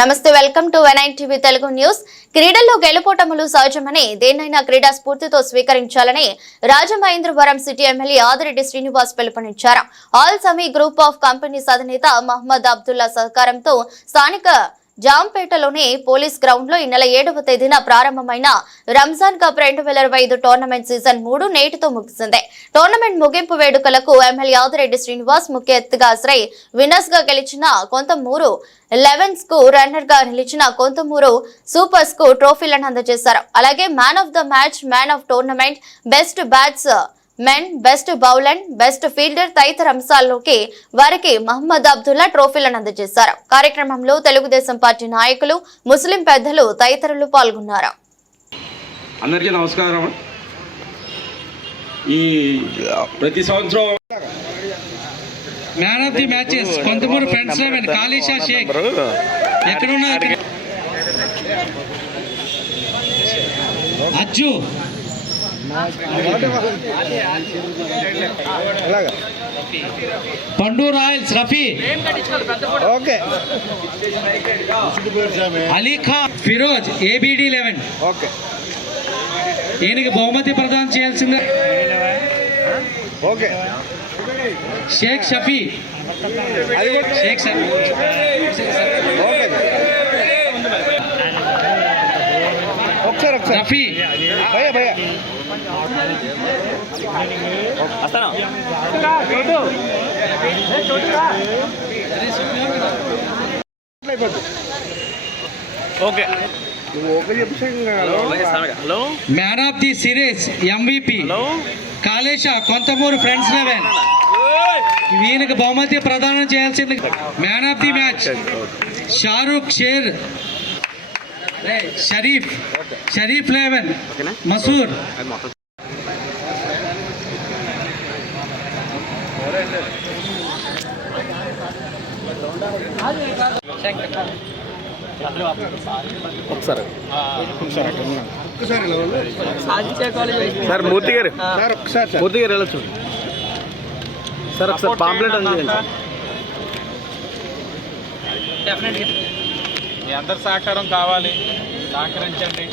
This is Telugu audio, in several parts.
నమస్తే వెల్కమ్ టు ఎన్ఐన్ టీవీ తెలుగు న్యూస్. క్రీడల్లో గెలుపోటములు సహజమని దేన్నైనా క్రీడా స్ఫూర్తితో స్వీకరించాలని రాజమహేంద్రవరం సిటీ ఎమ్మెల్యే ఆదిరెడ్డి శ్రీనివాస్ పిలుపునిచ్చారు. Al Sami group of companies అధినేత మహమ్మద్ అబ్దుల్లా సహకారంతో స్థానిక జాంపేటలోని పోలీస్ గ్రౌండ్లో ఈ నెల ఏడవ తేదీన ప్రారంభమైన రంజాన్ కప్ రెండు వేల ఇరవై ఐదు టోర్నమెంట్ సీజన్ మూడు నేటితో ముగిసింది. టోర్నమెంట్ ముగింపు వేడుకలకు ఎమ్మెల్యే ఆదిరెడ్డి శ్రీనివాస్ ముఖ్య ఎత్తుగా హాజరై విన్నర్స్గా గెలిచిన కొంతమూరు లెవెన్స్కు రన్నర్గా నిలిచిన కొంతమూరు సూపర్స్కు ట్రోఫీలను అందజేశారు. అలాగే man of the match man of tournament best batsmen best bowler best fielder తదితర అంశాల్లోకి వారికి మహమ్మద్ అబ్దుల్లా ట్రోఫీలను అందజేశారు. కార్యక్రమంలో తెలుగుదేశం పార్టీ నాయకులు ముస్లిం పెద్దలు తదితరులు పాల్గొన్నారు. అందరికీ నమస్కారం. ఈ ప్రతి సంవత్సరం man of the matches Konthamuru friends eleven Kalisha Shaik ఎక్కడున్నారు ఇక్కడ? Ajju. Pandu royals Rafi. Okay. Ali Khan Firoz ABD eleven okay. ఈయనకి బహుమతి ప్రదానం చేయాల్సిందే. ఓకే. షేక్ షఫీ. అది కూడా షేక్ షఫీ. ఓకే. ఒకసారి ఒకసారి రఫీ. భయ భయ okay. Man of the series MVP Kalesha Konthamuru friends eleven ఈయనకి బహుమతి ప్రదానం చేయాల్సింది man of the match. Shahrukh Sher Sharif. Sharif eleven. Masur. ఒక్కసారి సార్ మూర్తి గారు. సార్ ఒకసారి మూర్తి గారు వెళ్ళచ్చు. సార్ ఒకసారి పాంప్లెట్ అందించండి మీ అందరి సహకారం కావాలి. సహకరించండి.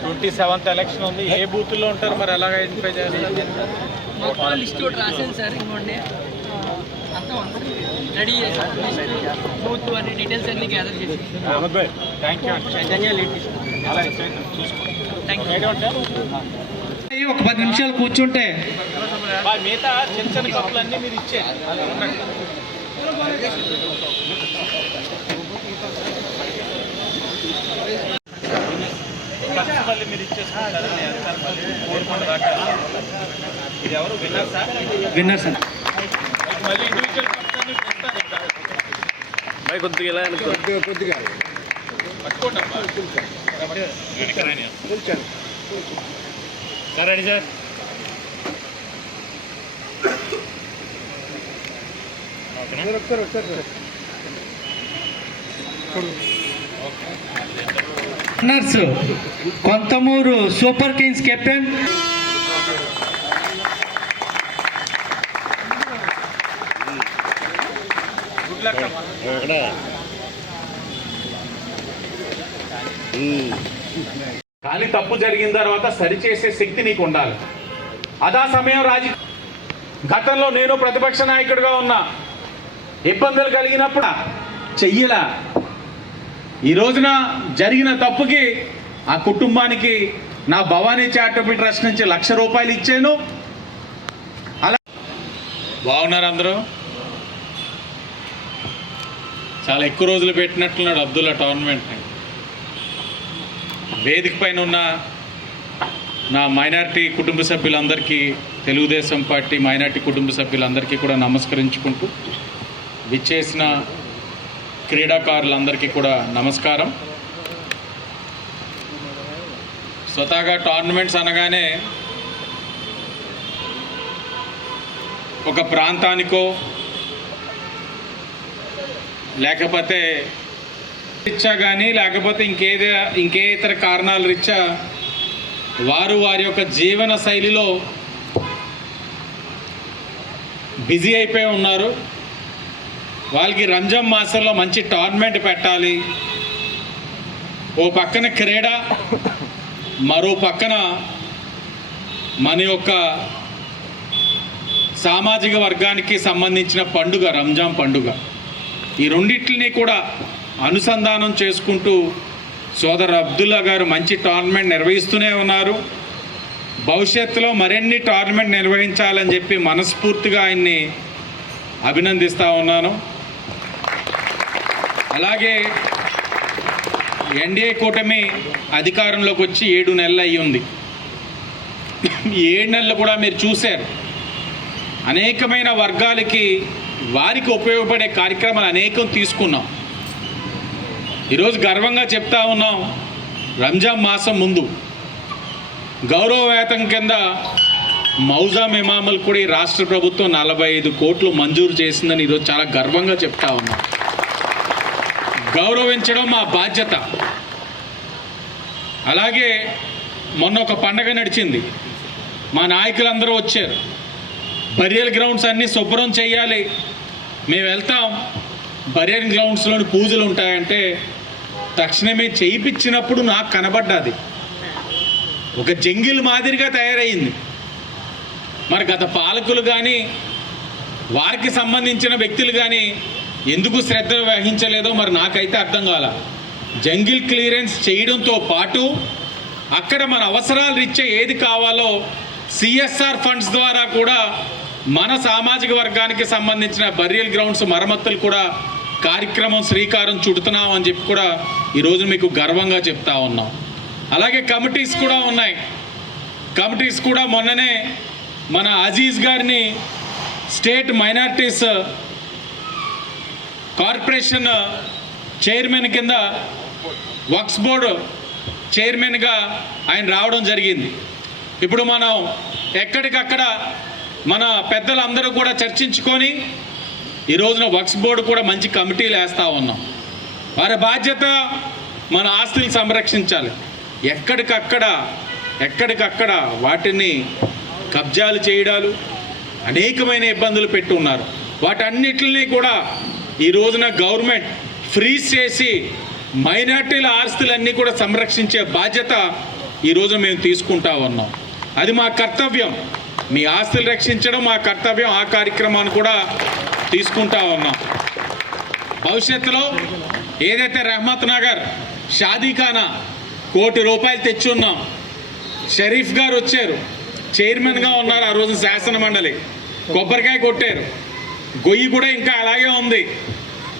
ట్వంటీ సెవెంత్ ఎలక్షన్ ఉంది. ఏ బూత్లో ఉంటారు? మరి ఎలాగ ఐడెంటిఫై చేయాలి? మొత్తం లిస్ట్ ఒకటి రాశాను సార్ ఇంకోండి అంతా రెడీ చేశాను. బూత్ అన్ని డీటెయిల్స్ అన్ని గ్యాదర్ చేసి ఒక పది నిమిషాలు కూర్చుంటే మిగతా చిన్న చిన్న కప్పులు అన్నీ మీరు మళ్ళీ మీరు ఇచ్చేసుకుంటారు నేను ఎవరు? విన్నారు సార్? విన్నర్ మళ్ళీ ఇండివిజువల్. మరి కొద్దిగా. కొద్దిగా కొద్దిగా. పట్టుకోండి అమ్మా. కూర్చోండి సార్ రెడీ సార్. ఒకసారి ఒకసారి sir. Runners Konthamuru super kings captain. కానీ తప్పు జరిగిన తర్వాత సరిచేసే శక్తి నీకు ఉండాలి. అదా సమయం రాజ గతంలో నేను ప్రతిపక్ష నాయకుడిగా ఉన్నా. ఇబ్బందులు కలిగినప్పుడు చెయ్యలా. ఈ రోజున జరిగిన తప్పుకి ఆ కుటుంబానికి నా భవానీ చారిటబుల్ ట్రస్ట్ నుంచి లక్ష రూపాయలు ఇచ్చాను. అలా బాగున్నారు అందరూ? చాలా ఎక్కువ రోజులు పెట్టినట్లున్నాడు అబ్దుల్లా టోర్నమెంట్. వేదిక పైన ఉన్న నా మైనార్టీ కుటుంబ సభ్యులందరికీ తెలుగుదేశం పార్టీ మైనార్టీ కుటుంబ సభ్యులందరికీ కూడా నమస్కరించుకుంటూ విచ్చేసిన క్రీడాకారులందరికీ కూడా నమస్కారం. స్వతహాగా టోర్నమెంట్స్ అనగానే ఒక ప్రాంతానికో లేకపోతే రీత్యా కానీ లేకపోతే ఇంకేదే ఇంకే ఇతర కారణాల రీత్యా వారు వారి యొక్క జీవన శైలిలో బిజీ అయిపోయి ఉన్నారు. వాళ్ళకి రంజాన్ మాసంలో మంచి టోర్నమెంట్ పెట్టాలి. ఓ పక్కన క్రీడ మరో పక్కన మన యొక్క సామాజిక వర్గానికి సంబంధించిన పండుగ రంజాన్ పండుగ. ఈ రెండింటిని కూడా అనుసంధానం చేసుకుంటూ సోదరు అబ్దుల్లా గారు మంచి టోర్నమెంట్ నిర్వహిస్తూనే ఉన్నారు. భవిష్యత్తులో మరిన్ని టోర్నమెంట్ నిర్వహించాలని చెప్పి మనస్ఫూర్తిగా ఆయన్ని అభినందిస్తూ ఉన్నాను. అలాగే ఎన్డీఏ కూటమి అధికారంలోకి వచ్చి ఏడు నెలలు అయ్యి ఉంది. ఏడు నెలలు కూడా మీరు చూశారు. అనేకమైన వర్గాలకి వారికి ఉపయోగపడే కార్యక్రమాలు అనేకం తీసుకున్నాం. ఈరోజు గర్వంగా చెప్తా ఉన్నాం రంజాన్ మాసం ముందు గౌరవవేతం కింద మౌజా ఇమాములు కూడా ఈ రాష్ట్ర ప్రభుత్వం నలభై ఐదు కోట్లు మంజూరు చేసిందని ఈరోజు చాలా గర్వంగా చెప్తా ఉన్నాం. గౌరవించడం మా బాధ్యత. అలాగే మొన్న ఒక పండగ నడిచింది. మా నాయకులందరూ వచ్చారు. బరియల్ గ్రౌండ్స్ అన్నీ శుభ్రం చేయాలి. మేము వెళ్తాం. బరియన్ గ్రౌండ్స్లోని పూజలు ఉంటాయంటే తక్షణమే చేయించినప్పుడు నాకు కనబడ్డది. ఒక జంగిల్ మాదిరిగా తయారయ్యింది. మరి గత పాలకులు కానీ వారికి సంబంధించిన వ్యక్తులు కానీ ఎందుకు శ్రద్ధ వహించలేదో మరి నాకైతే అర్థం కాల. జంగిల్ క్లియరెన్స్ చేయడంతో పాటు అక్కడ మన అవసరాలు ఇచ్చే ఏది కావాలో సిఎస్ఆర్ ఫండ్స్ ద్వారా కూడా మన సామాజిక వర్గానికి సంబంధించిన బరియల్ గ్రౌండ్స్ మరమ్మతులు కూడా కార్యక్రమం శ్రీకారం చుడుతున్నాం అని చెప్పి కూడా ఈరోజు మీకు గర్వంగా చెప్తా ఉన్నాం. అలాగే కమిటీస్ కూడా ఉన్నాయి. కమిటీస్ కూడా మొన్ననే మన అజీజ్ గారిని స్టేట్ మైనారిటీస్ కార్పొరేషన్ చైర్మన్ కింద వక్స్ బోర్డు చైర్మన్గా ఆయన రావడం జరిగింది. ఇప్పుడు మనం ఎక్కడికక్కడ మన పెద్దలందరూ కూడా చర్చించుకొని ఈ రోజున వక్స్ బోర్డు కూడా మంచి కమిటీలు వేస్తూ ఉన్నాం. వారి బాధ్యత మన ఆస్తులు సంరక్షించాలి. ఎక్కడికక్కడ ఎక్కడికక్కడ వాటిని కబ్జాలు చేయడాలు అనేకమైన ఇబ్బందులు పెట్టి ఉన్నారు వాటన్నిటిని కూడా ఈ రోజున గవర్నమెంట్ ఫ్రీజ్ చేసి మైనార్టీల ఆస్తులన్నీ కూడా సంరక్షించే బాధ్యత ఈ రోజు మేము తీసుకుంటా ఉన్నాం. అది మా కర్తవ్యం. మీ ఆస్తులు రక్షించడం మా కర్తవ్యం ఆ కార్యక్రమాన్ని కూడా తీసుకుంటా ఉన్నాం. భవిష్యత్తులో ఏదైతే రెహమత్ నగర్ షాదీఖానా కోటి రూపాయలు తెచ్చి ఉన్నాం షరీఫ్ గారు వచ్చారు చైర్మన్గా ఉన్నారు ఆ రోజు శాసన మండలి. కొబ్బరికాయ కొట్టారు. గొయ్యి కూడా ఇంకా అలాగే ఉంది.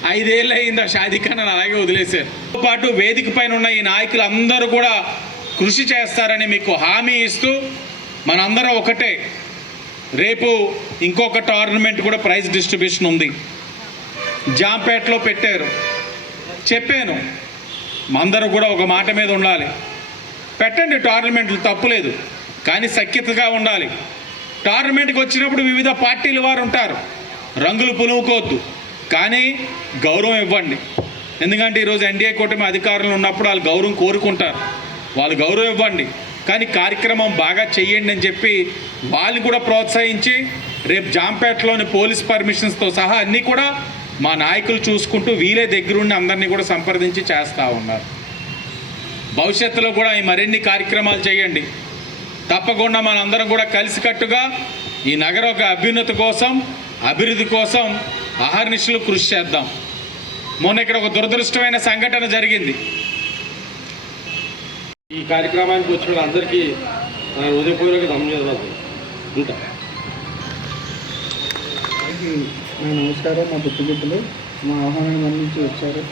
ఐదేళ్ళు అయింది ఆ షాదీఖానాను అలాగే వదిలేశారు. పాటు వేదిక పైన ఉన్న ఈ నాయకులు అందరూ కూడా కృషి చేస్తారని మీకు హామీ ఇస్తూ మనందరం ఒకటే. రేపు ఇంకొక టోర్నమెంట్ కూడా ప్రైజ్ డిస్ట్రిబ్యూషన్ ఉంది. జాంపేటలో పెట్టారు. చెప్పాను. అందరూ కూడా ఒక మాట మీద ఉండాలి. పెట్టండి టోర్నమెంట్లు తప్పులేదు కానీ సఖ్యతగా ఉండాలి. టోర్నమెంట్కి వచ్చినప్పుడు వివిధ పార్టీల వారు ఉంటారు. రంగులు పులువుకోవద్దు కానీ గౌరవం ఇవ్వండి. ఎందుకంటే ఈరోజు ఎన్డీఏ కూటమి అధికారులు ఉన్నప్పుడు వాళ్ళు గౌరవం కోరుకుంటారు. వాళ్ళు గౌరవం ఇవ్వండి. కానీ కార్యక్రమం బాగా చెయ్యండి అని చెప్పి వాళ్ళు కూడా ప్రోత్సహించి రేపు జాంపేటలోని పోలీస్ పర్మిషన్స్తో సహా అన్నీ కూడా మా నాయకులు చూసుకుంటూ వీలే దగ్గరుండి అందరినీ కూడా సంప్రదించి చేస్తూ ఉన్నారు. భవిష్యత్తులో కూడా ఈ మరిన్ని కార్యక్రమాలు చేయండి తప్పకుండా మనందరం కూడా కలిసికట్టుగా ఈ నగర ఒక అభ్యున్నతి కోసం అభివృద్ధి కోసం అహర్నిశలు కృషి చేద్దాం. మొన్న ఇక్కడ ఒక దురదృష్టమైన సంఘటన జరిగింది. ఈ కార్యక్రమానికి వచ్చిన అందరికీ నా హృదయపూర్వక ధన్యవాదాలు. ఉంటా. నమస్కారం మా బుద్ధిబిడ్డలు మా ఆహ్వానం మన్నించి వచ్చారు.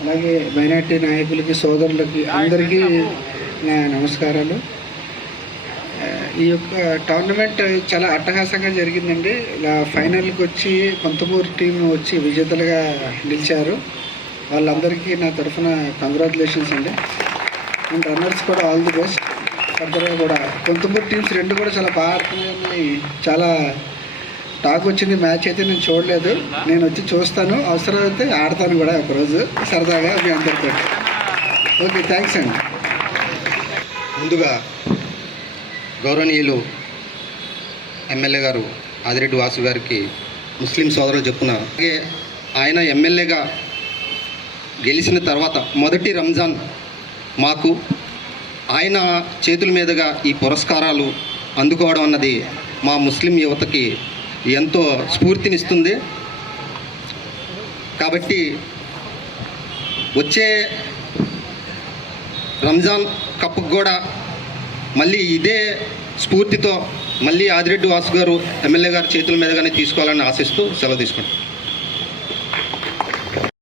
అలాగే మైనార్టీ నాయకులకి సోదరులకి అందరికీ నా నమస్కారాలు. ఈ యొక్క టోర్నమెంట్ చాలా అట్టహాసంగా జరిగిందండి. ఇలా ఫైనల్కి వచ్చి కొంతమూరు టీం వచ్చి విజేతలుగా నిలిచారు. వాళ్ళందరికీ నా తరఫున కంగ్రాచులేషన్స్ అండి. అండ్ రన్నర్స్ కూడా ఆల్ ది బెస్ట్ ఫర్దర్గా కూడా కొంతమంది టీమ్స్ రెండు కూడా చాలా బాగా ఆడుతున్నాయని చాలా టాక్ వచ్చింది. మ్యాచ్ అయితే నేను చూడలేదు. నేను వచ్చి చూస్తాను. అవసరమైతే ఆడతాను కూడా ఒకరోజు. సరదాగా మీ అందరితో. ఓకే థ్యాంక్స్ అండి ముందుగా గౌరవనీయులు ఎమ్మెల్యే గారు ఆదిరెడ్డి వాసు గారికి ముస్లిం సోదరులు చెప్పున. అలాగే ఆయన ఎమ్మెల్యేగా గెలిచిన తర్వాత మొదటి రంజాన్ మాకు ఆయన చేతుల మీదుగా ఈ పురస్కారాలు అందుకోవడం అన్నది మా ముస్లిం యువతకి ఎంతో స్ఫూర్తినిస్తుంది. కాబట్టి వచ్చే రంజాన్ కప్కు కూడా మళ్ళీ ఇదే స్ఫూర్తితో మళ్ళీ ఆదిరెడ్డి వాసు గారు ఎమ్మెల్యే గారు చేతుల మీదుగానే తీసుకోవాలని ఆశిస్తూ సెలవు తీసుకుంటాం